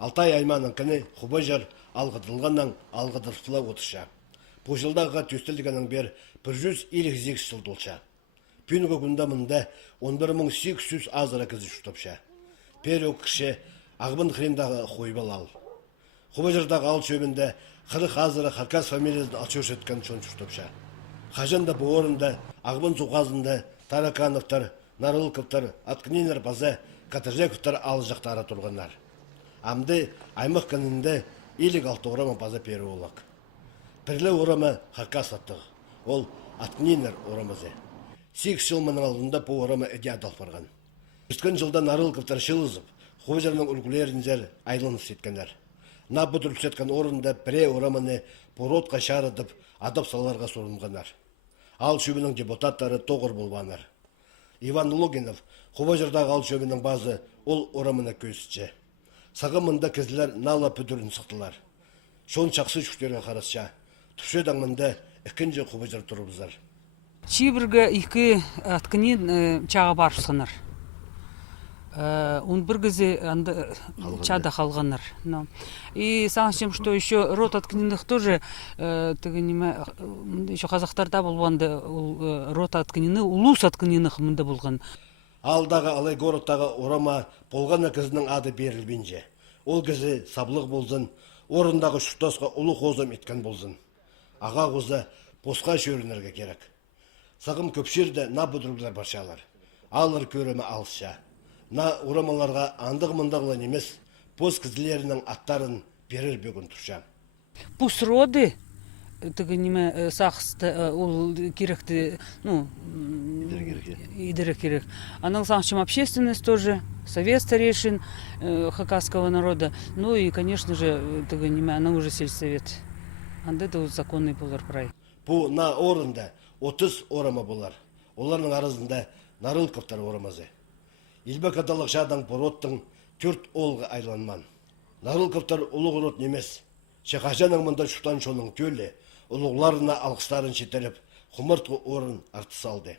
Алтай айманын кіні Хубажар алғыдылғаннан алғыдыртыла отыша. Бұл жылдағы төстілдігінің бер 158 жыл долша. Пүйінгі күнда мұнда 11.800 азыра кізі жұтапша. Пер өкіші ағбын хремдағы қойбал ал. Хубажардағы ал шөбінде 40 азыра Харкас фамилиясын алчош еткен шон жұтапша. Қажанда бұл орында ағбын суқазында Таракановтар, Нарылковтар, Аткнинер база, Катажековтар ал жақтары тұрғандар. Амды аймақ көнінде илік алты орама база пері олақ. Пірлі орама Харкас аттығы. Ол Аткнинер орамазы. 8 жыл мұның алдында бұл орама әде адал барған. Үсткен жылда Нарылковтар шылызып, Хубажарның үлгілерін жер айланып сеткендер. На бұдыр түсеткен орында біре ораманы поротқа шарыдып, адап салаларға сорынғандар. Ал шөбінің депутаттары тоғыр болғандар. Иван Логинов, Хубажардағы ал шөбінің базы, ол орамына көзітші. Сағымында кізілер нала пүдірін сықтылар. Шон шақсы шүктерге қарасша, түшедаңмында ikkinchi Хубажар тұрыбыздар. Чибіргі екі аткынен чаға баршысыныр. Он бір кізе чада қалғаныр. И саңшым, что еще род аткыненных тоже, еще қазақтарда болғанды, род аткынені, улус аткыненных мұнда болған. Алдағы алай городтағы орама болған кізінің ады берілбенже. Ол кізі саблық болзын, орындағы шүттасқа ұлы қозым еткен болзын. Аға қозы босқа шөрінерге керек. Сағым көпшерді на бұдырғылар баршалар. Алыр көрімі алысша. На орамаларға андық-мұндағылан емес, бос кізілерінің аттарын берір бөгін тұрша. Пус роды, сақысты, ол керекті, идері керек. Аның саңшым общественность тоже, совет старейшин хакасского народа. Ну и, конечно же, аның уже сельсовет. Анда да законный болар прай. Бұл на орында 30 орама болар. Олардың арасында Нарылковтар орамазы. Илбек адалық жадан бороттың 4 олғы айланман. Нарылковтар ұлық рот немес. Шеқажаның мұнда шұқтан шоның төлі, ұлықларына алғыстарын шетеліп, құмыртқы орын арты салды.